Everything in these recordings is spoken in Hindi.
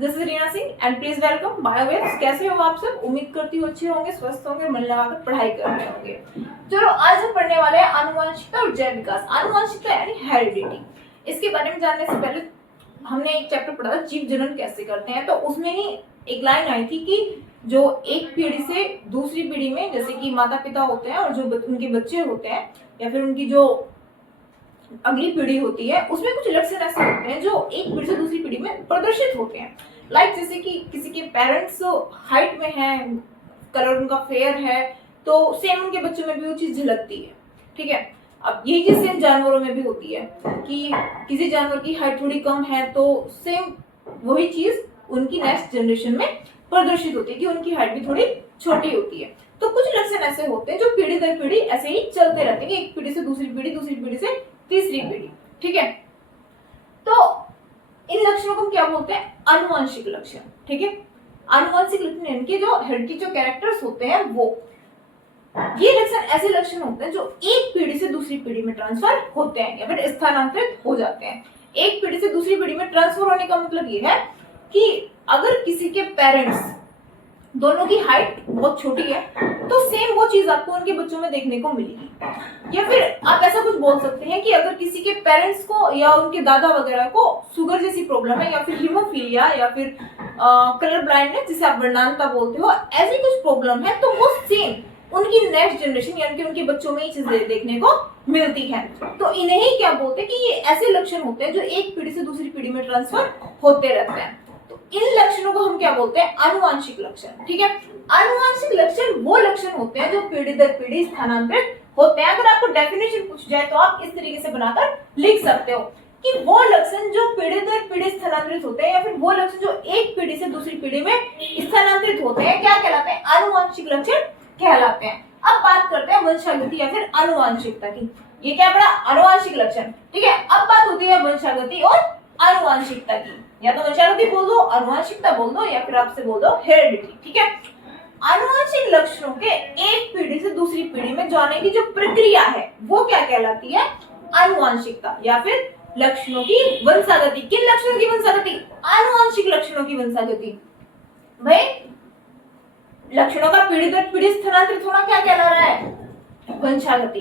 This is Reena Singh and please welcome Biowaves. कैसे हो आप सब? उम्मीद करती हूँ अच्छे होंगे, स्वस्थ होंगे, मन लगाकर पढ़ाई कर रहे होंगे। चलो आज हम पढ़ने वाले हैं आनुवंशिकता और जैव विकास। आनुवंशिकता यानी हेरिडिटी। इसके बारे में जानने से पहले हमने एक चैप्टर पढ़ा था जीव जनन कैसे करते हैं, तो उसमें ही एक लाइन आई थी कि जो एक पीढ़ी से दूसरी पीढ़ी में, जैसे कि माता पिता होते हैं और जो उनके बच्चे होते हैं या फिर उनकी जो अगली पीढ़ी होती है, उसमें कुछ लक्षण ऐसे होते हैं जो एक पीढ़ी से दूसरी पीढ़ी में प्रदर्शित होते हैं। लाइक जैसे कि किसी के पेरेंट्स हाइट में हैं, कलर उनका फेयर है, तो सेम उनके बच्चों में भी वो चीज झलकती है। ठीक है, अब यही चीज सेम जानवरों में भी होती है कि किसी जानवर की हाइट थोड़ी कम है तो सेम वही चीज उनकी नेक्स्ट जनरेशन में प्रदर्शित होती है कि उनकी हाइट भी थोड़ी छोटी होती है। तो कुछ लक्षण ऐसे होते हैं जो पीढ़ी दर पीढ़ी ऐसे ही चलते रहते हैं कि एक पीढ़ी से दूसरी पीढ़ी से तीसरी पीढ़ी। ठीक है, तो इन लक्षणों को हम क्या बोलते हैं? आनुवंशिक लक्षण। ठीक है, आनुवंशिक लक्षण इनके जो हेड की जो कैरेक्टर्स होते हैं वो ये लक्षण ऐसे लक्षण होते हैं जो एक पीढ़ी से दूसरी पीढ़ी में ट्रांसफर होते हैं या फिर स्थानांतरित हो जाते हैं। एक पीढ़ी से दूसरी पीढ़ी में ट्रांसफर होने का मतलब ये है कि अगर किसी के पेरेंट्स दोनों की हाइट बहुत छोटी है तो सेम वो चीज आपको उनके बच्चों में देखने को मिलेगी। या फिर आप ऐसा कुछ बोल सकते हैं कि अगर किसी के पेरेंट्स को या उनके दादा वगैरह को शुगर जैसी प्रॉब्लम है या फिर हीमोफीलिया या फिर कलर ब्लाइंडनेस जिसे आप वर्णांता बोलते हो, ऐसी कुछ प्रॉब्लम है, तो वो सेम उनकी नेक्स्ट जनरेशन यानी कि उनके बच्चों में ही चीजें देखने को मिलती है। तो इन्हें ही क्या बोलते हैं कि ये ऐसे लक्षण होते हैं जो एक पीढ़ी से दूसरी पीढ़ी में ट्रांसफर होते रहते हैं। तो इन लक्षणों को हम क्या बोलते हैं? आनुवंशिक लक्षण। ठीक है, आनुवंशिक लक्षण वो लक्षण होते हैं जो पीढ़ी दर पीढ़ी स्थानांतरित होते हैं। अगर आपको डेफिनेशन पूछ जाए तो आप इस तरीके से बनाकर लिख सकते हो कि वो लक्षण जो पीढ़ी दर पीढ़ी स्थानांतरित होते हैं या फिर वो लक्षण जो एक पीढ़ी से दूसरी पीढ़ी में स्थानांतरित होते हैं क्या कहलाते हैं? आनुवंशिक लक्षण कहलाते हैं। अब बात करते हैं वंशागति या फिर आनुवंशिकता की। ये क्या पड़ा? आनुवंशिक लक्षण। ठीक है, अब बात होती है वंशागति और आनुवंशिकता की। या तो वंशागति बोल दो, आनुवंशिकता बोल दो, या फिर आपसे बोल दो हेरिडिटी। ठीक है, आनुवंशिक लक्षणों के एक पीढ़ी से दूसरी पीढ़ी में जाने की जो प्रक्रिया है वो क्या कहलाती है? आनुवंशिकता या फिर लक्षणों की वंशागति। किन लक्षणों की वंशागति? आनुवंशिक लक्षणों की वंशागति। भाई लक्षणों का पीढ़ी दर पीढ़ी स्थानांतरित होना क्या कहला रहा है? वंशागति।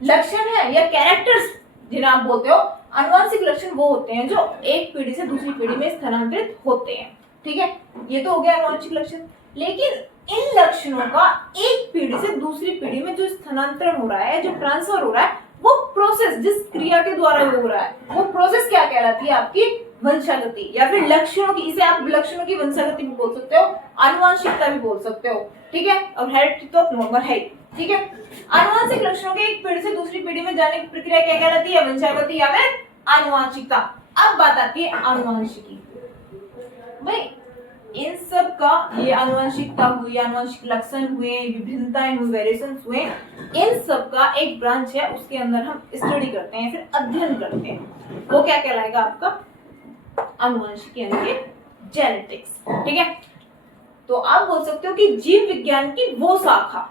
लक्षण है या कैरेक्टर्स जिन्हें आप बोलते हो आनुवंशिक लक्षण वो होते हैं जो एक पीढ़ी से दूसरी पीढ़ी में स्थानांतरित होते हैं। ठीक है, ये तो हो गया आनुवंशिक लक्षण। लेकिन इन लक्षणों का एक पीढ़ी से दूसरी पीढ़ी में जो स्थानांतरण हो रहा है, जो ट्रांसफर हो रहा है, वो प्रोसेस जिस क्रिया के द्वारा हो रहा है वो प्रोसेस क्या कहलाती है? आपकी वंशागति या फिर लक्षणों की। इसे आप लक्षणों की वंशागति भी बोल सकते हो, आनुवंशिकता भी बोल सकते हो। ठीक है, और हेरिडिटी तो नॉर्मल है। ठीक है, आनुवंशिक लक्षणों के एक पीढ़ी से दूसरी पीढ़ी में जाने की प्रक्रिया क्या कहलाती है? वंशागति या फिर आनुवंशिकता। अब बात आती है आनुवंशिकी। भाई इन सब का, ये आनुवंशिकता हुई, आनुवंशिक लक्षण हुए, विभिन्नताएं हुई, वेरिएशंस हुए, इन सब का एक ब्रांच है, उसके अंदर हम स्टडी करते हैं फिर अध्ययन करते हैं। वो क्या कहलाएगा? आपका आनुवंशिकी यानी कि जेनेटिक्स। ठीक है, तो आप बोल सकते हो कि जीव विज्ञान की वो शाखा,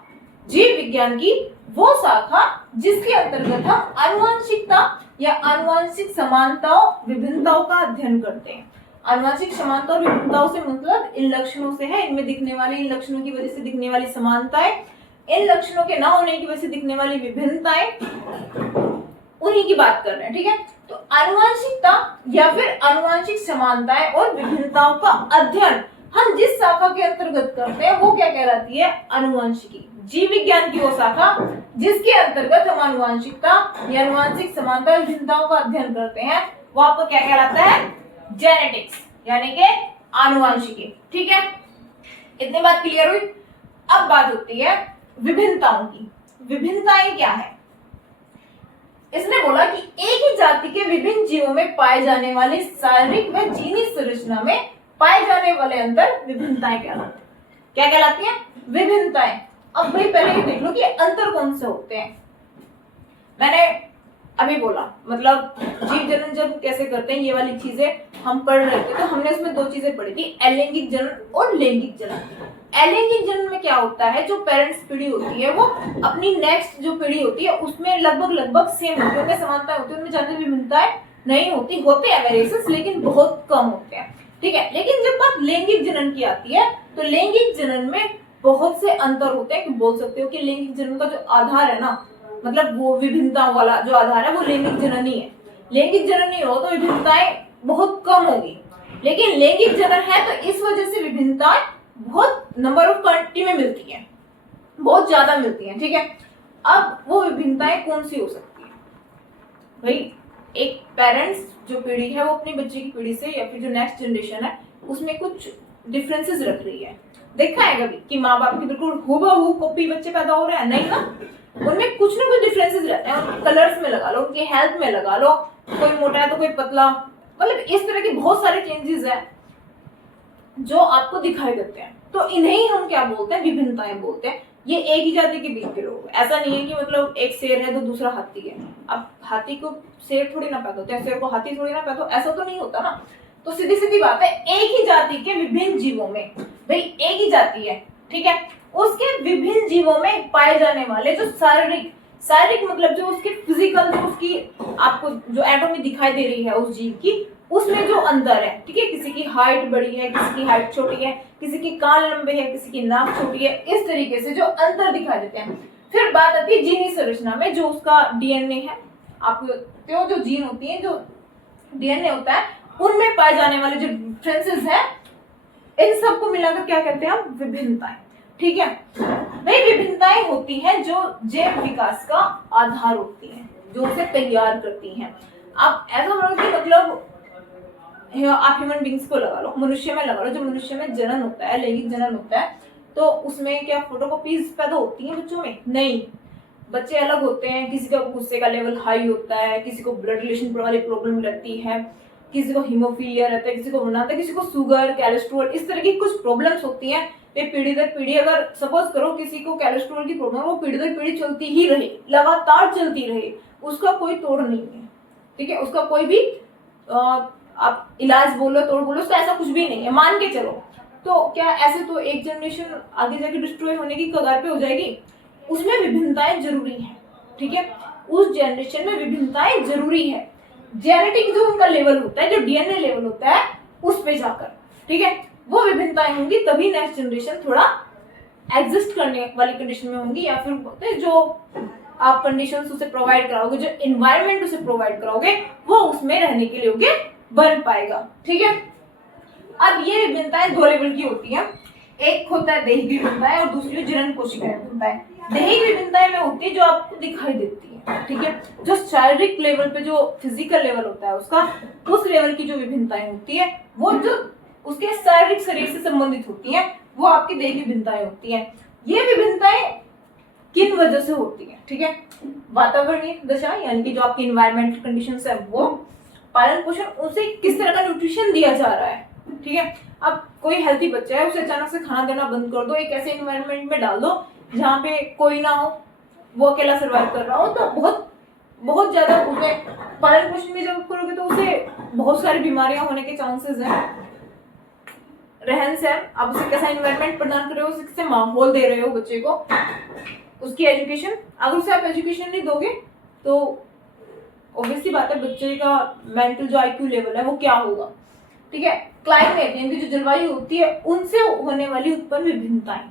जीव विज्ञान की वो शाखा जिसके अंतर्गत हम आनुवंशिकता या आनुवंशिक समानताओं विभिन्नताओं का अध्ययन करते हैं। आनुवंशिक समानता और विभिन्नताओं से मतलब इन लक्षणों से है, इनमें दिखने वाली, इन लक्षणों की वजह से दिखने वाली समानताएं, इन लक्षणों के ना होने की वजह से दिखने वाली विभिन्नताएं, उन्हीं की बात कर रहे हैं। ठीक है, तो आनुवंशिकता या फिर आनुवंशिक समानताएं और विभिन्नताओं का अध्ययन हम जिस शाखा के अंतर्गत करते हैं वो क्या कहलाती है? आनुवंशिकी। जीव विज्ञान की वो शाखा जिसके अंतर्गत हम आनुवंशिकता या आनुवंशिक समानता और विभिन्नताओं का अध्ययन करते हैं वो आपको क्या कहलाता है? जेनेटिक्स यानी कि आनुवंशिकी। ठीक है, इतनी बात क्लियर हुई। अब बात होती है विभिन्नताओं की। विभिन्नताएं क्या है? इसने बोला कि एक ही जाति के विभिन्न जीवों में पाए जाने वाली शारीरिक व जीनी संरचना में पाए जाने वाले अंतर विभिन्नताएं कहलाती हैं। क्या कहलाती हैं? विभिन्नताएं। अब भाई पहले ये देख लो कि अंतर कौन से होते हैं। मैंने अभी बोला मतलब जीव जनन जब कैसे करते हैं ये वाली चीजें हम पढ़ रहे थे, तो हमने उसमें दो चीजें पढ़ी थी, अलैंगिक जनन और लैंगिक जनन। अलैंगिक जनन में क्या होता है? जो पेरेंट्स पीढ़ी होती है वो अपनी नेक्स्ट जो पीढ़ी होती है उसमें लगभग सेम होती है, उनमें समानता होती है, उनमें ज्यादा विभिन्नताएं नहीं होती, होते हैं वेरिएशंस लेकिन बहुत कम होते हैं। ठीक है। लेकिन जब बात लैंगिक जनन की आती है तो लैंगिक जनन में बहुत से अंतर होते हैं कि बोल सकते हो कि लैंगिक जनन का जो आधार है ना, मतलब वो विभिन्नताओं वाला जो आधार है वो लैंगिक जनन ही है। लैंगिक जनन नहीं हो तो विभिन्नताएं बहुत कम होगी, लेकिन लैंगिक जनन है तो इस वजह से विभिन्नताएं बहुत नंबर ऑफ क्वांटिटी में मिलती है, बहुत ज्यादा मिलती है। ठीक है, अब वो विभिन्नताएं कौन सी हो सकती है भाई? एक पेरेंट्स जो पीढ़ी है वो अपनी बच्चे की पीढ़ी से या फिर जो नेक्स्ट जनरेशन है उसमें कुछ डिफरेंसेस रख रही है। देखा है कभी कि माँ बाप की बिल्कुल हूबहू कॉपी बच्चे पैदा हो रहे हैं? नहीं ना, उनमें कुछ ना कुछ डिफरेंसेस रहते हैं। कलर्स में लगा लो, उनके हेल्थ में लगा लो, कोई मोटा है तो कोई पतला, मतलब इस तरह के बहुत सारे चेंजेस हैं जो आपको दिखाई देते हैं। तो इन्हें हम क्या बोलते हैं? विभिन्नताएं बोलते हैं। ये एक ही जाति के बीच के लोग, ऐसा नहीं है कि मतलब एक शेर है तो दूसरा हाथी है। अब हाथी को शेर थोड़ी ना पैदा होते हैं, शेर को हाथी थोड़ी ना पैदा, ऐसा तो नहीं होता ना। तो सीधी सीधी बात है, एक ही जाति के विभिन्न जीवों में, भाई एक ही जाति है, ठीक है, उसके विभिन्न जीवों में पाए जाने वाले जो शारीरिक मतलब जो उसके फिजिकल, जो उसकी आपको जो एटोमी दिखाई दे रही है उस जीव की, उसमें जो अंतर है, ठीक है, किसी की हाइट बड़ी है, किसी की हाइट छोटी है, किसी की कान लंबे है, किसी की नाक छोटी है, इस तरीके से जो अंतर दिखाई देते हैं। फिर बात आती है जीनी संरचना में, जो उसका डीएनए है, आपको जो जीन होती है, जो डीएनए होता है, उनमें पाए जाने वाले जो डिफरेंसेस है, इन सबको मिलाकर क्या कहते हैं हम? विभिन्नताएं। ठीक है, वही विभिन्नताएं होती हैं जो जैव विकास का आधार होती हैं, जो उसे तैयार करती हैं। आप ऐसा बोलो कि मतलब आप ह्यूमन बींग्स को लगा लो, मनुष्य में लगा लो, जो मनुष्य में जनन होता है, लैंगिक जनन होता है, तो उसमें क्या फोटोकॉपीज पैदा होती हैं बच्चों में? नहीं, बच्चे अलग होते हैं। किसी का गुस्से का लेवल हाई होता है, किसी को ब्लड रिलेशन वाली प्रॉब्लम रहती है, किसी को हीमोफीलिया रहता है, किसी को होना, किसी को शुगर, कैलेस्ट्रॉल, इस तरह की कुछ प्रॉब्लम्स होती हैं। वे पीढ़ी दर पीढ़ी, अगर सपोज करो किसी को कैलेस्ट्रॉल की प्रॉब्लम, वो पीढ़ी दर पीढ़ी चलती ही रहे, लगातार चलती रहे, उसका कोई तोड़ नहीं है। ठीक है, उसका कोई भी आप इलाज बोलो, तोड़ बोलो, उसका ऐसा कुछ भी नहीं है, मान के चलो। तो क्या ऐसे तो एक जनरेशन आगे जाके डिस्ट्रॉय होने की कगार पे हो जाएगी? उसमें विभिन्नताएं जरूरी है। ठीक है, उस जनरेशन में विभिन्नताएं जरूरी है। जेनेटिक जो उनका लेवल होता है, जो डीएनए लेवल होता है, उस पे जाकर, ठीक है, वो विभिन्नताएं होंगी, तभी नेक्स्ट जनरेशन थोड़ा एग्जिस्ट करने वाली कंडीशन में होंगी, या फिर जो आप कंडीशंस उसे प्रोवाइड कराओगे, जो एनवायरनमेंट उसे प्रोवाइड कराओगे, वो उसमें रहने के लिए बन पाएगा। ठीक है, अब ये विभिन्नताएं दो लेवल की होती हैं। एक होता है दैहिक विभिन्नताएं और दूसरी जनन कोशिकाएं विभिन्नताएं। दैहिक विभिन्नताएं में होती है जो आपको दिखाई देती है, ठीक है, जो शारीरिक लेवल पे, जो फिजिकल लेवल होता है उसका, उस लेवल की जो विभिन्नताएं होती है, वो जो उसके शारीरिक शरीर से संबंधित होती हैं, वो आपकी दैहिक विभिन्नताएं होती हैं। ये विभिन्नताएं किन वजह से होती है? ठीक है, वातावरणीय दशा, यानी कि जो आपकी एनवायरमेंटल कंडीशंस है, वो पालन पोषण, उसे किस तरह का न्यूट्रिशन दिया जा रहा है। ठीक है, अब कोई हेल्थी बच्चा है, उसे अचानक से खाना देना बंद कर दो, एक ऐसे एनवायरनमेंट में डाल दो जहाँ पे कोई ना हो, वो अकेला सर्वाइव कर रहा हो, तो बहुत ज्यादा उसे पालन पोषण भी जब करोगे तो उसे बहुत सारी बीमारियां होने के चांसेस हैं। रहन सहन, आप उसे कैसा एनवायरनमेंट प्रदान कर रहे हो, किससे माहौल दे रहे हो बच्चे को, उसकी एजुकेशन, अगर उसे आप एजुकेशन नहीं दोगे तो ऑब्वियसली बात है बच्चे का मेंटल जो आईक्यू लेवल है वो क्या होगा। ठीक है, क्लाइमेट यानी जो जलवायु होती है, उनसे होने वाली उत्पन्न विभिन्नताएं,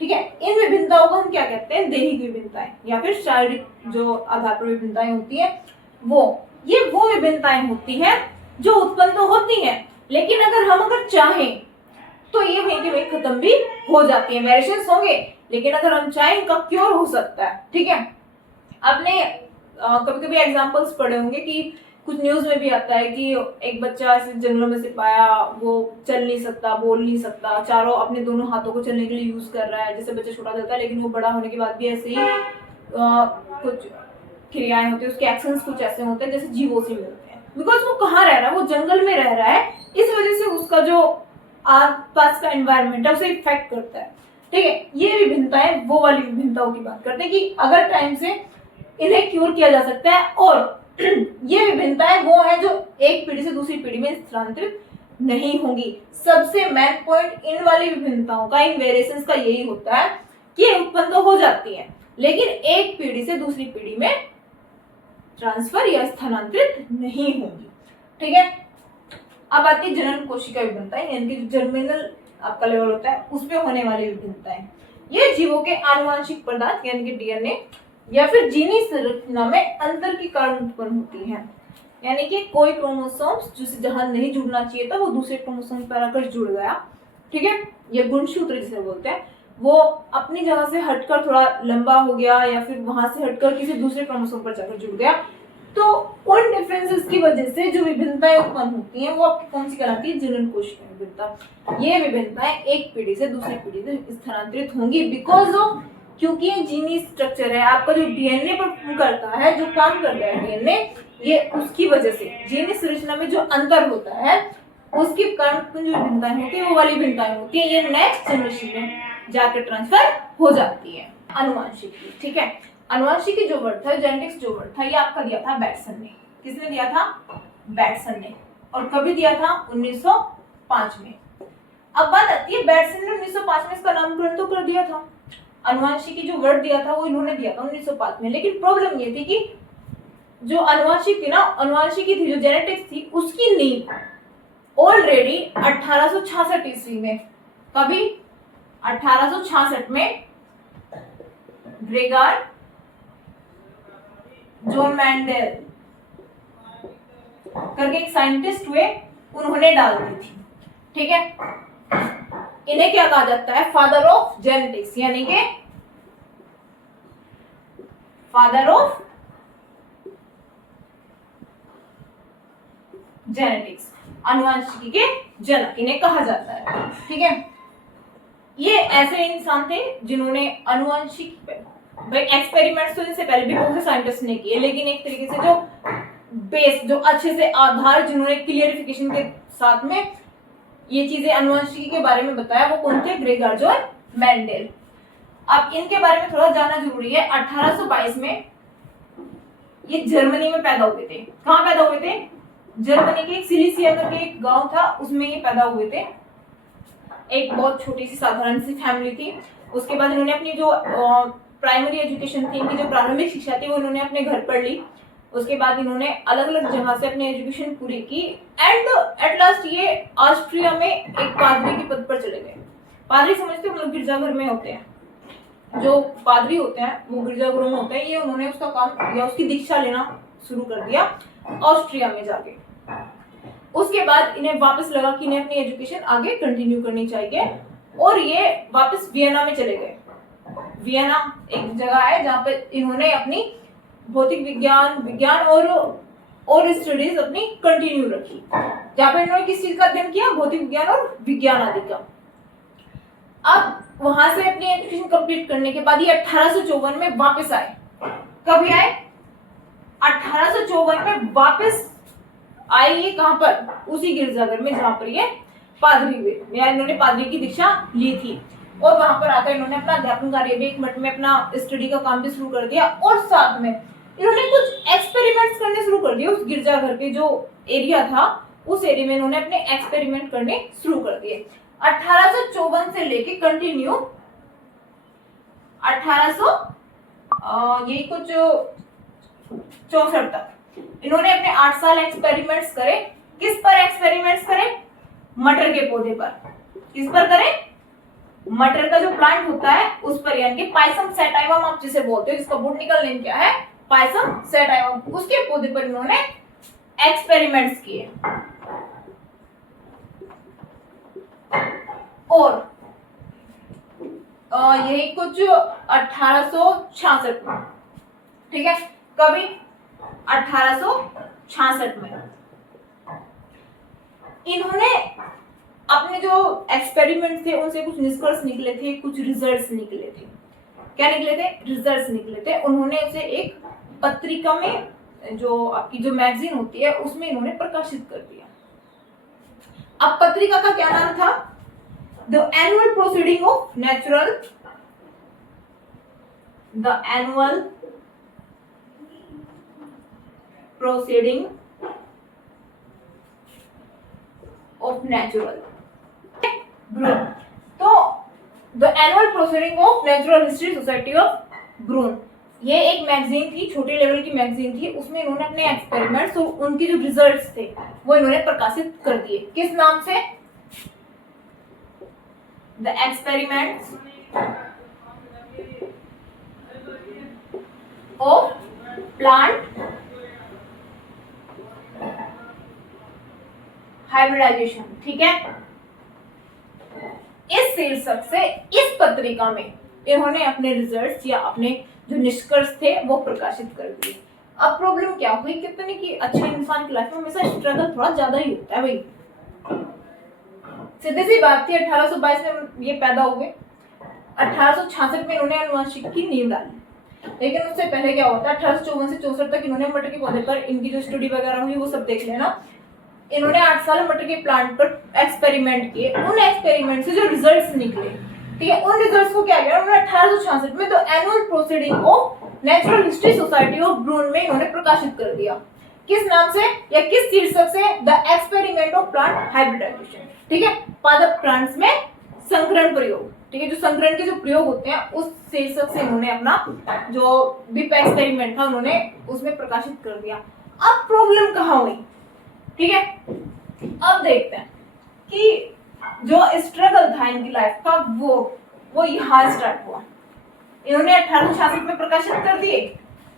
ठीक है, इन विभिन्नताओं को हम क्या कहते हैं? दैहिक विभिन्नताएं, या फिर शारीरिक जो आधार पर विभिन्नताएं होती है, वो विभिन्नताएं होती हैं जो उत्पन्न तो होती हैं, लेकिन अगर चाहें तो ये वहीं के वहीं खत्म भी हो जाती है। वेरिएशंस होंगे, लेकिन अगर हम चाहें इनका क्योर हो सकता है। ठीक है, आपने कभी कभी एग्जांपल्स पढ़े होंगे कि कुछ न्यूज में भी आता है कि एक बच्चा ऐसे जंगलों में से पाया, वो चल नहीं सकता, बोल नहीं सकता, चारों अपने दोनों हाथों को चलने के लिए यूज कर रहा है। जैसे बच्चा छोटा चलता है, लेकिन वो बड़ा होने के बाद भी ऐसे ही कुछ क्रियाएं होती है, उसके एक्शंस कुछ ऐसे होते हैं जैसे जीवों से मिलते हैं, बिकॉज वो कहाँ रह रहा है? वो जंगल में रह रहा है, इस वजह से उसका जो आसपास का एनवायरनमेंट है उसे इफेक्ट करता है। ठीक है, ये विभिन्नताएं वो वाली विभिन्नताओं की बात करते हैं कि अगर टाइम से इन्हें क्योर किया जा सकता है, और ये विभिन्नताएं वो है जो एक पीढ़ी से दूसरी पीढ़ी में स्थानांतरित नहीं होंगी। सबसे मेन पॉइंट इन वाली विभिन्नताओं का, इन वेरिएशंस का यही होता है कि उत्पन्न तो हो जाती है, लेकिन एक पीढ़ी से दूसरी पीढ़ी में ट्रांसफर या स्थानांतरित नहीं होंगी। ठीक है, अब आती है जनन कोशिका विभिन्नताएं, यानी कि जो जर्मिनल आपका लेवल होता है उसमें होने वाली विभिन्नताएं। ये जीवों के आनुवंशिक पदार्थ यानी कि डीएनए या फिर जीनी संरचना में अंतर के कारण उत्पन्न होती है। यानी कि कोई क्रोमोसोम्स जिसे जहां नहीं जुड़ना चाहिए था वो दूसरे क्रोमोसोम पर आकर जुड़ गया, ठीक है, ये गुणसूत्र जिसे बोलते हैं, वो अपनी जगह से हटकर थोड़ा लंबा हो गया या फिर वहां से हटकर किसी दूसरे क्रोमोसोम पर जाकर जुड़ गया, तो उन डिफरेंसेस की वजह से जो विभिन्नताएं उत्पन्न होती हैं वो आपकी कौन सी कहलाती है? जनन कोशिका विभिन्नता। ये विभिन्नताएं एक पीढ़ी से दूसरी पीढ़ी से स्थानांतरित होंगी बिकॉज ऑफ, क्योंकि ये जीनी स्ट्रक्चर है, आपका जो डीएनए परफॉर्म करता है, जो काम करता है डीएनए, ये उसकी वजह से जीनी संरचना में जो अंतर होता है उसके कारण जो विभिन्नताएं होती है वो वाली विभिन्नताएं होती है, ये नेक्स्ट जनरेशन में जाकर ट्रांसफर हो जाती है। अनुवांशिकी, ठीक है, अनुवांशिकी जो वर्ड था, जेनेटिक्स जो वर्ड था, ये आपका दिया था बैटसन ने। किसने दिया था? बैटसन ने। और कभी दिया था? 1905 में। अब बात आती है, बैटसन ने 1905 में इसका नामकरण तो कर दिया था, अनुवांशिकी जो वर्ड दिया था वो इन्होंने दिया था 1905 में, लेकिन प्रॉब्लम ये थी कि जो अनुवांशिक थी ना, अनुवांशिकी थी, जो जेनेटिक्स थी, उसकी नींव ऑलरेडी 1866 ईस्वी में, कभी 1866 में ग्रेगर जॉन मेंडेल करके एक साइंटिस्ट हुए, उन्होंने डाल दी थी, ठीक है। इन्हें क्या कहा जाता है? फादर ऑफ जेनेटिक्स, यानी कि फादर ऑफ जेनेटिक्स, अनुवांशिकी के जनक इन्हें कहा जाता है, ठीक है। ये ऐसे इंसान थे जिन्होंने अनुवांशिक भाई एक्सपेरिमेंट्स तो इनसे पहले भी बहुत से साइंटिस्ट ने किए, लेकिन एक तरीके से जो बेस, जो अच्छे से आधार जिन्होंने क्लियरिफिकेशन के साथ में ये चीजें अनुवांशिकी के बारे में बताया, वो कौन थे? Gregor John Mendel. अब इनके बारे में थोड़ा जानना जरूरी है। 1822 में ये जर्मनी में पैदा हुए थे। कहाँ पैदा हुए थे? जर्मनी के एक सिलिसिया करके एक गांव था, उसमें ये पैदा हुए थे। एक बहुत छोटी सी साधारण सी फैमिली थी। उसके बाद इन्होंने अपनी जो प्राइमरी एजुकेशन थी, इनकी जो प्रारंभिक शिक्षा थी, वो इन्होंने अपने घर पढ़ ली। उसके बाद इन्होंने अलग अलग जगह से अपनी एजुकेशन पूरी की एंड एट लास्ट ये ऑस्ट्रिया में एक पादरी के पद पर चले गए। पादरी समझते हो, मतलब गिरजाघर में होते हैं, जो पादरी होते हैं वो गिरजाघरों में होते हैं। ये उन्होंने उसका काम या उसकी दीक्षा लेना शुरू कर दिया ऑस्ट्रिया में जाके। उसके बाद इन्हें वापस लगा कि इन्हें अपनी एजुकेशन आगे कंटिन्यू करनी चाहिए और ये वापस वियना में चले गए। वियना एक जगह है जहाँ पे इन्होंने अपनी भौतिक विज्ञान और स्टडीज अपनी कंटिन्यू रखी, जहाँ पे इन्होंने किस चीज का अध्ययन किया? भौतिक विज्ञान और विज्ञान आदि का। अब वहां से अपनी एजुकेशन कंप्लीट करने के बाद ये 1854 में वापस आए। कभी आए? 1854 में वापस आए। ये कहां पर? उसी गिरजाघर में जहां पर ये पादरी हुए, या इन्होंने पादरी की दीक्षा ली थी। और वहां पर आकर इन्होंने अपना अध्यापन कार्य भी, एक मठ में अपना स्टडी का काम भी शुरू कर दिया और साथ में इन्होंने कुछ एक्सपेरिमेंट्स करने शुरू कर दिए। उस गिरजाघर के जो एरिया था, उस एरिया में इन्होंने अपने एक्सपेरिमेंट करने शुरू कर दिए। 1854 से लेके कंटिन्यू 1800 यही कुछ 64 तक इन्होंने अपने 8 साल एक्सपेरिमेंट्स करे। किस पर एक्सपेरिमेंट्स करे? मटर के पौधे पर। किस पर करे? मटर का जो प्लांट होता है उस पर, यानी कि पाइसम सैटाइवम आप जिसे बोलते हो, जिसका बॉटनिकल नेम क्या है? पाइसम सैटाइवम। उसके पौधे पर इन्होंने एक्सपेरिमेंट्स किए। और यही कुछ 1866 में, ठीक है। कभी? 1866 में इन्होंने अपने जो एक्सपेरिमेंट थे उनसे कुछ निष्कर्ष निकले थे, कुछ रिजल्ट्स निकले थे। क्या निकले थे? रिजल्ट्स निकले थे। उन्होंने उसे एक पत्रिका में, जो आपकी जो मैगजीन होती है, उसमें इन्होंने प्रकाशित कर दिया। अब पत्रिका का क्या नाम था? The annual proceeding of natural, the annual proceeding of natural Brunn. तो the annual proceeding of natural history society of Brunn, ये एक मैगजीन थी, छोटे लेवल की मैगजीन थी, उसमें इन्होंने अपने एक्सपेरिमेंट्स और उनके जो रिजल्ट्स थे वो इन्होंने प्रकाशित कर दिए। किस नाम से? The experiments of plant hybridization. ठीक है, इस शीर्षक से इस पत्रिका में इन्होंने अपने रिजल्ट्स या अपने जो निष्कर्ष थे वो प्रकाशित कर दिए। अब प्रॉब्लम क्या हुई, कितने की अच्छे इंसान की लाइफ में हमेशा स्ट्रगल थोड़ा ज्यादा ही होता है भाई। सीधी सी बात थी, 1822 में ये पैदा हुए, 1866 में इन्होंने आनुवंशिक की नींव डाली। लेकिन उससे पहले क्या होता है, 1854 से 64 तक इन्होंने मटर के पौधे पर इनकी जो स्टडी वगैरह हुई वो सब देख लेना। इन्होंने 8 साल मटर के प्लांट पर एक्सपेरिमेंट किए। उन एक्सपेरिमेंट से जो रिजल्ट्स निकले, ठीक है, उन रिजल्ट्स को क्या किया उन्होंने 1866 में the annual proceeding of natural history society of Brunn में इन्होंने प्रकाशित कर दिया। किस नाम से या किस शीर्षक से? The experiment of plant hybridization. ठीक है, पादप प्लांट्स में संकरण प्रयोग, ठीक है, जो संकरण के जो प्रयोग होते हैं उस शीर्षक से इन्होंने अपना जो विप एक्सपेरिमेंट था उन्होंने उसमें प्रकाशित कर दिया। अब प्रॉब्लम कहाँ हुई? ठीक है, अब देखते हैं कि जो स्ट्रगल था इनकी लाइफ का वो यहाँ स्टार्ट हुआ। इन्होंने 1866 में प्रकाशित कर दिए।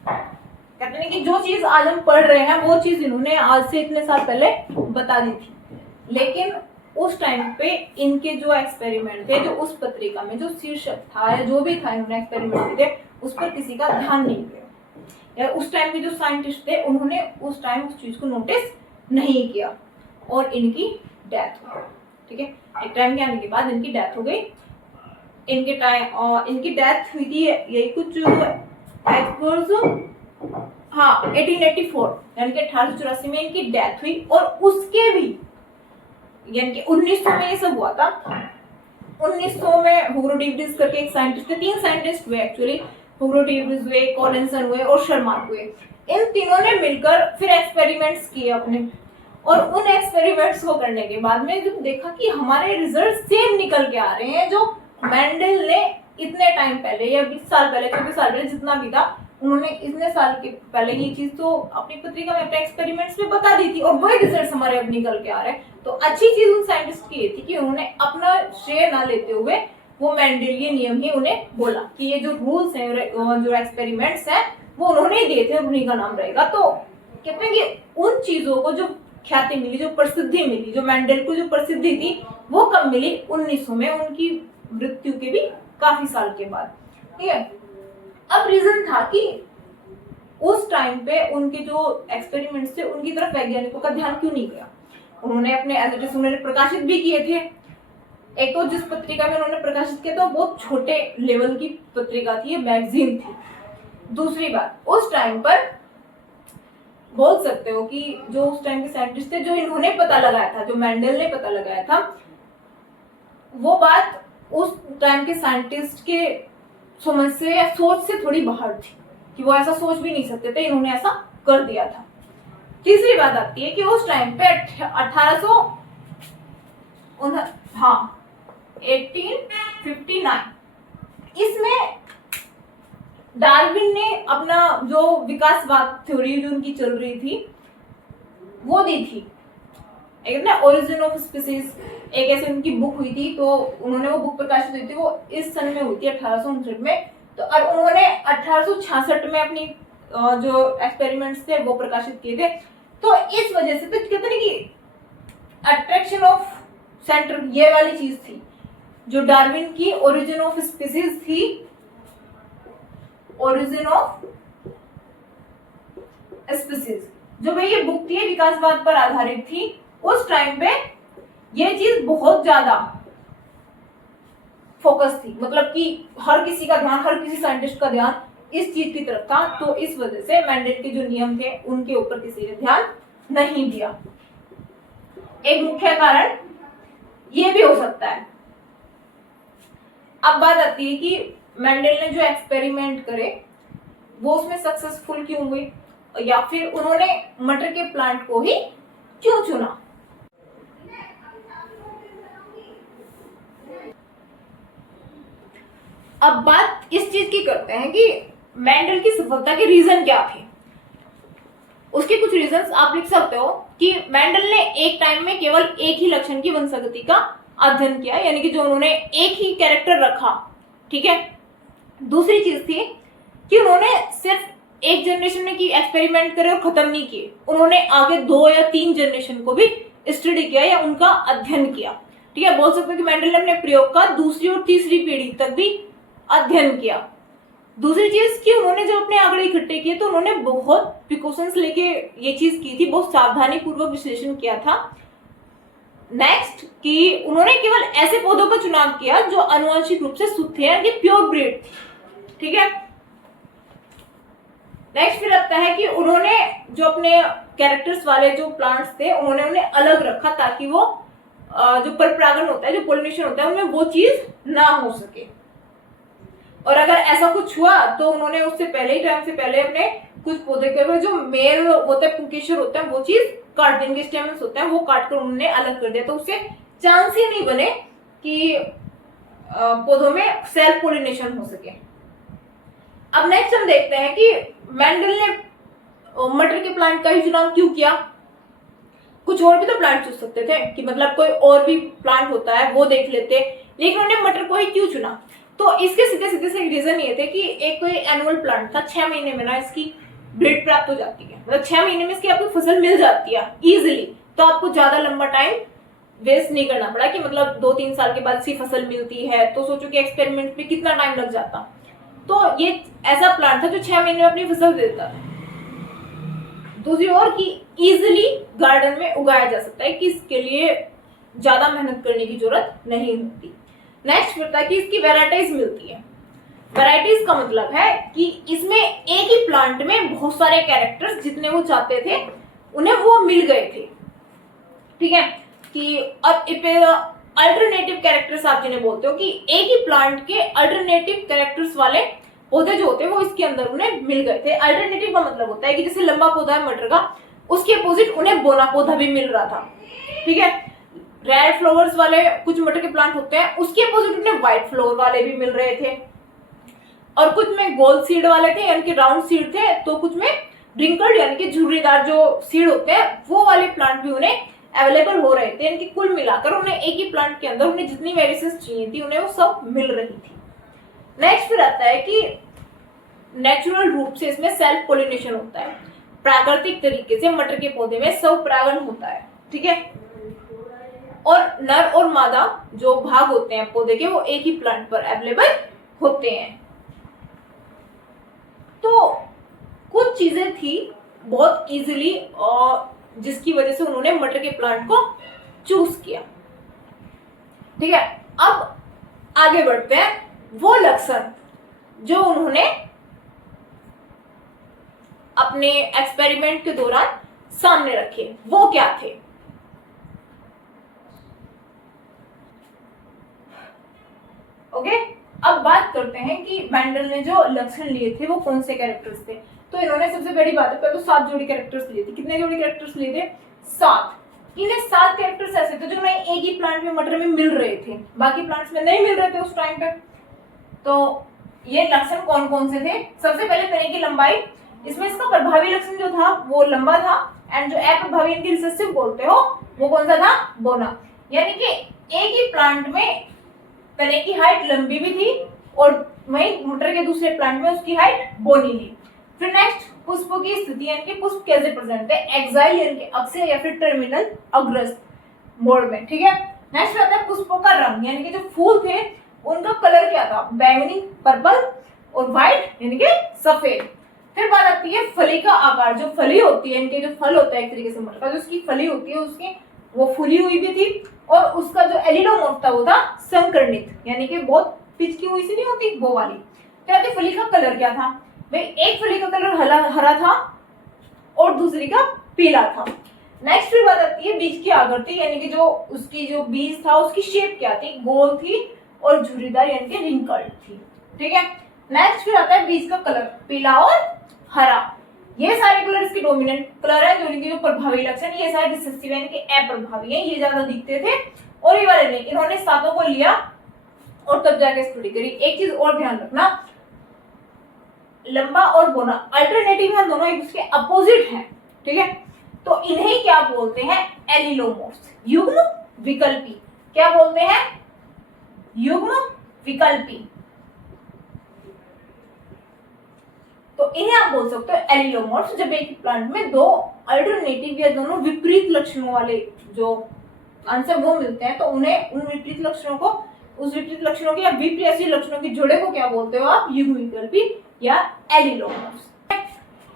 कहते हैं कि जो चीज आज हम पढ़ रहे हैं वो चीज इन्होंने आज से इतने साल पहले बता दी थी, लेकिन उस टाइम पे इनके जो एक्सपेरिमेंट थे, जो उस पत्रिका में जो शीर्षक था या जो भी था इन्होंने एक्सपेरिमेंट थे उस पर किसी का ध्यान नहीं गया, या उस टाइम के जो साइंटिस्ट थे उन्होंने उस टाइम उस चीज को नोटिस नहीं किया और इनकी डेथ हो गई। ठीक है, एक टाइम के आने के बाद इनकी डेथ हो गई। इनकी डेथ हुई थी यही कुछ 1884 यानी कि 1884 में इनकी डेथ हुई। और उसके भी यानी कि 1900 में ये सब हुआ था। 1900 में हुगो डिविस करके एक साइंटिस्ट थे, 3 साइंटिस्ट हुए एक्चुअली, हुगो डिविस हुए, कॉलिंसन हुए और शर्मा हुए। इन तीनों ने मिलकर फिर एक्सपेरिमेंट्स किए अपने, और उन एक्सपेरिमेंट्स को करने के बाद में जब देखा कि हमारे रिजल्ट सेम निकल के आ रहे हैं, जो मेंडल ने इतने टाइम पहले या 20 साल पहले 24 साल पहले जितना भी था उन्होंने इतने साल के पहले ये चीज तो अपनी पत्रिका में अपने एक्सपेरिमेंट्स में बता दी थी और वही रिजल्ट हमारे अब निकल के आ रहे हैं। तो अच्छी चीज उन साइंटिस्ट की ये थी कि उन्होंने अपना श्रेय ना लेते हुए वो मेंडेलियन नियम ही उन्हें बोला कि ये जो रूल्स हैं, जो एक्सपेरिमेंट्स हैं वो उन्होंने ही दिए थे, उन्हीं का नाम रहेगा। तो कहते हैं कि उन चीजों को जो ख्याति मिली, जो प्रसिद्धि मिली, जो मेंडल को जो प्रसिद्धि थी वो कब मिली? 1900 में, उनकी मृत्यु के भी काफी साल के बाद। ठीक है, अब रीजन था कि उस टाइम पे उनके जो एक्सपेरिमेंट्स थे उनकी तरफ वैज्ञानिकों का ध्यान क्यों नहीं गया। उन्होंने अपने एडिटर्स उन्होंने प्रकाशित भी किए थे। एक तो जिस पत्रिका में उन्होंने प्रकाशित किया था वो छोटे लेवल की पत्रिका थी, मैगजीन थी। दूसरी बात, उस टाइम पर बोल सकते हो कि जो उस टाइम के साइंटिस्ट थे, जो इन्होंने पता लगाया था, जो मेंडल ने पता लगाया था, वो बात उस टाइम के साइंटिस्ट के समझ से या सोच से थोड़ी बाहर थी कि वो ऐसा सोच भी नहीं सकते थे, इन्होंने ऐसा कर दिया था। तीसरी बात आती है कि उस टाइम पे 1859 इसमें डार्विन ने अपना जो विकासवाद थ्योरी जो उनकी चल रही थी वो दी थी, एक ना ओरिजिन ऑफ स्पीसीज, एक ऐसे उनकी बुक हुई थी। तो उन्होंने वो बुक प्रकाशित हुई थी, वो इस सन में हुई थी 1859 में। तो अब उन्होंने 1866 में अपनी जो एक्सपेरिमेंट्स थे वो प्रकाशित किए थे। तो इस वजह से तो कहते हैं कि अट्रैक्शन ऑफ सेंटर ये वाली चीज थी, जो डार्विन की ओरिजिन ऑफ स्पीसीज थी, ओरिजिन ऑफ स्पीसीज जो भाई ये बुक थी विकासवाद पर आधारित थी। उस टाइम पे ये चीज बहुत ज्यादा फोकस थी, मतलब कि हर किसी का ध्यान, हर किसी साइंटिस्ट का ध्यान इस चीज की तरफ था। तो इस वजह से मेंडल के जो नियम थे उनके ऊपर किसी ने ध्यान नहीं दिया। एक मुख्य कारण ये भी हो सकता है। अब बात आती है कि मेंडल ने जो एक्सपेरिमेंट करे वो उसमें सक्सेसफुल क्यों हुए, या फिर उन्होंने मटर के प्लांट को ही क्यों चुना। अब बात इस चीज की करते हैं कि मेंडल की सफलता के रीजन क्या थे। उसके कुछ रीजंस आप लिख सकते हो कि मेंडल ने एक टाइम में केवल एक ही लक्षण की वंशागति का अध्ययन किया, यानी कि जो उन्होंने एक ही कैरेक्टर रखा, ठीक है। दूसरी चीज थी कि उन्होंने सिर्फ एक जनरेशन में की एक्सपेरिमेंट करे और खत्म नहीं किए, उन्होंने आगे 2 या 3 जनरेशन को भी स्टडी किया या उनका अध्ययन किया, ठीक है। बोल सकते हो कि मेंडल ने अपने प्रयोग का दूसरी और तीसरी पीढ़ी तक भी अध्ययन किया। दूसरी चीज कि उन्होंने जब अपने आंकड़े इकट्ठे किए तो उन्होंने बहुत प्रिकॉशंस लेके ये चीज की थी, बहुत सावधानी पूर्वक विश्लेषण किया था। नेक्स्ट कि उन्होंने केवल ऐसे पौधों का चुनाव किया जो आनुवंशिक रूप से शुद्ध थे, यानी प्योर ब्रीड थी, ठीक है। नेक्स्ट फिर आता है कि उन्होंने जो अपने कैरेक्टर्स वाले जो प्लांट्स थे उन्होंने उन्हें अलग रखा ताकि वो जो परपरागन होता है, जो पोलिनेशन होता है, उनमें वो चीज ना हो सके। और अगर ऐसा कुछ हुआ तो उन्होंने उससे पहले ही टाइम से पहले अपने कुछ पौधे के जो मेल होता है, पुंकेसर होता है, वो चीज काट दें, जिनके स्टेमन्स होते हैं वो काट कर उन्होंने अलग कर दिया, तो उससे चांस ही नहीं बने कि पौधों में सेल्फ पोलिनेशन हो सके। अब नेक्स्ट हम देखते हैं कि मेंडल ने मटर के प्लांट का ही चुनाव क्यों किया। कुछ और भी तो प्लांट चुन सकते थे कि मतलब कोई और भी प्लांट होता है वो देख लेते, लेकिन उन्होंने मटर को ही क्यों चुना। तो इसके सीधे सीधे से रीजन ये थे कि एक कोई एनुअल प्लांट था, 6 महीने में ना इसकी ब्रीड प्राप्त हो जाती है, मतलब 6 महीने में इसकी आपको फसल मिल जाती है इजिली, तो आपको ज्यादा लंबा टाइम वेस्ट नहीं करना पड़ा कि मतलब 2-3 साल के बाद इसकी फसल मिलती है, तो सोचो कि एक्सपेरिमेंट में कितना टाइम लग जाता। तो ये ऐसा प्लांट था जो 6 महीने में अपनी फसल देता है। दूसरी ओर कि इजिली गार्डन में उगाया जा सकता है, कि इसके लिए ज्यादा मेहनत करने की जरूरत नहीं होती। नेक्स्ट फिर था कि इसकी वेराइटीज मिलती है। वेराइटीज का मतलब है कि इसमें एक ही प्लांट में बहुत सारे कैरेक्टर्स जितने वो चाहते थे उन्हें वो मिल गए थे, ठीक है। कि अब अल्टरनेटिव कैरेक्टर्स आप जिन्हें बोलते हो कि एक ही प्लांट के अल्टरनेटिव कैरेक्टर्स वाले पौधे जो होते हैं वो इसके अंदर उन्हें मिल गए थे। अल्टरनेटिव का मतलब होता है कि जैसे लंबा पौधा है मटर का, उसके अपोजिट उन्हें बोना पौधा भी मिल रहा था, ठीक है। रेड फ्लावर्स वाले कुछ मटर के प्लांट होते हैं, उसके अपोजिट उन्हें व्हाइट फ्लावर वाले भी मिल रहे थे, और कुछ में गोल सीड वाले थे यानी कि राउंड सीड थे, तो कुछ में रिंकल्ड यानी कि झुर्रीदार जो सीड होते हैं वो वाले प्लांट भी उन्हें अवेलेबल हो रहे थे। यानी कि कुल मिलाकर उन्हें एक ही प्लांट के अंदर उन्हें जितनी वेरिएशंस चाहिए थी उन्हें वो सब मिल रही थी। नेक्स्ट फिर आता है कि नेचुरल रूप से इसमें सेल्फ पोलिनेशन होता है, प्राकृतिक तरीके से मटर के पौधे में स्वपरागन होता है, ठीक है। और नर और मादा जो भाग होते हैं पौधे के वो एक ही प्लांट पर अवेलेबल होते हैं। तो कुछ चीजें थी बहुत इजीली और जिसकी वजह से उन्होंने मटर के प्लांट को चूज किया, ठीक है। अब आगे बढ़ते हैं। वो लक्षण जो उन्होंने अपने एक्सपेरिमेंट के दौरान सामने रखे वो क्या थे। ओके, अब बात करते हैं कि मेंडल ने जो लक्षण लिए थे वो कौन से कैरेक्टर्स थे। तो इन्होंने सबसे बड़ी बात है तो 7 जोड़ी कैरेक्टर्स लिए थे। कितने जोड़ी कैरेक्टर्स लिए थे? 7। इन्हें 7 कैरेक्टर्स ऐसे थे जो उन्हें एक ही प्लांट में मटर में मिल रहे थे, बाकी प्लांट्स में नहीं मिल रहे थे उस टाइम पे। तो ये लक्षण कौन कौन से थे? सबसे पहले तने की लंबाई, इसमें इसका प्रभावी लक्षण जो था वो लंबा था, एंड जो अप्रभावी इनकी रिसेसिव बोलते हो वो कौन सा था? बोना। यानी कि एक ही प्लांट में तने की हाइट लंबी भी थी और वहीं मटर के दूसरे प्लांट में उसकी हाइट बोनी थी। फिर नेक्स्ट पुष्पों की स्थिति यानी कि पुष्प कैसे प्रेजेंट है, एक्साइल यानी कि अक्षय या फिर टर्मिनल अग्रस्त मोड में, ठीक है। नेक्स्ट आता है पुष्पों का रंग, यानी कि जो फूल थे उनका कलर क्या था? बैंगनी, पर्पल और व्हाइट यानी कि सफेद। फिर बात आती है फली का आकार, जो फली होती है, इनके जो फल होता है एक तरीके से मटर का, जो उसकी फली होती है उसकी वो फुली हुई भी थी, और उसका जो एलिडोमोर्फ था वो था संकर्णित, यानी कि बहुत पिचकी हुई सी नहीं होती वो वाली। तो फली का कलर क्या था भाई? एक फली का कलर हरा था और दूसरी का पीला था। नेक्स्ट फिर बात आती है बीज की आकृति, यानी कि जो उसकी जो बीज था उसकी शेप क्या थी? गोल थी और झुर्रीदार यानी कि रिंकल्ड थी, ठीक है। नेक्स्ट फिर आता है बीज का कलर, पीला और हरा। ये सारे कलर इसके डोमिनेंट कलर है, जो इनके जो प्रभावी लक्षण, ये सारे रिसेसिव यानी कि अप्रभावी है, ये ज्यादा दिखते थे और ये वाले नहीं। इन्होंने 7 को लिया और तब जाके स्टडी करी। एक चीज और ध्यान रखना, लंबा और बोना अल्टरनेटिव है, दोनों एक दूसरे के अपोजिट हैं, ठीक है। तो इन्हें क्या बोलते हैं? एलिलोमॉर्फ्स, युग्म विकल्पी। क्या बोलते हैं? युग्म विकल्पी। तो इन्हें आप बोल सकते हो एलिलोमॉर्फ्स। जब एक प्लांट में दो अल्टरनेटिव या दोनों विपरीत लक्षणों वाले जो आंसर वो मिलते हैं, तो उन्हें उन विपरीत लक्षणों को, उस विपरीत लक्षणों के या विपरीत लक्षणों के जोड़े को क्या बोलते हो आप? युग्म विकल्पी या एलिलोमॉर्फ्स।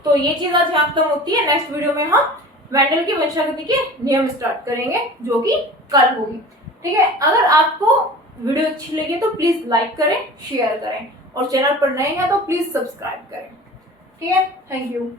तो ये चीज आज यहाँ खत्म होती है। नेक्स्ट वीडियो में हम मेंडल की वंशागति के नियम स्टार्ट करेंगे, जो कि कल होगी, ठीक है। अगर आपको वीडियो अच्छी लगी तो प्लीज लाइक करें, शेयर करें, और चैनल पर नए हैं तो प्लीज सब्सक्राइब करें, ठीक है। Thank you.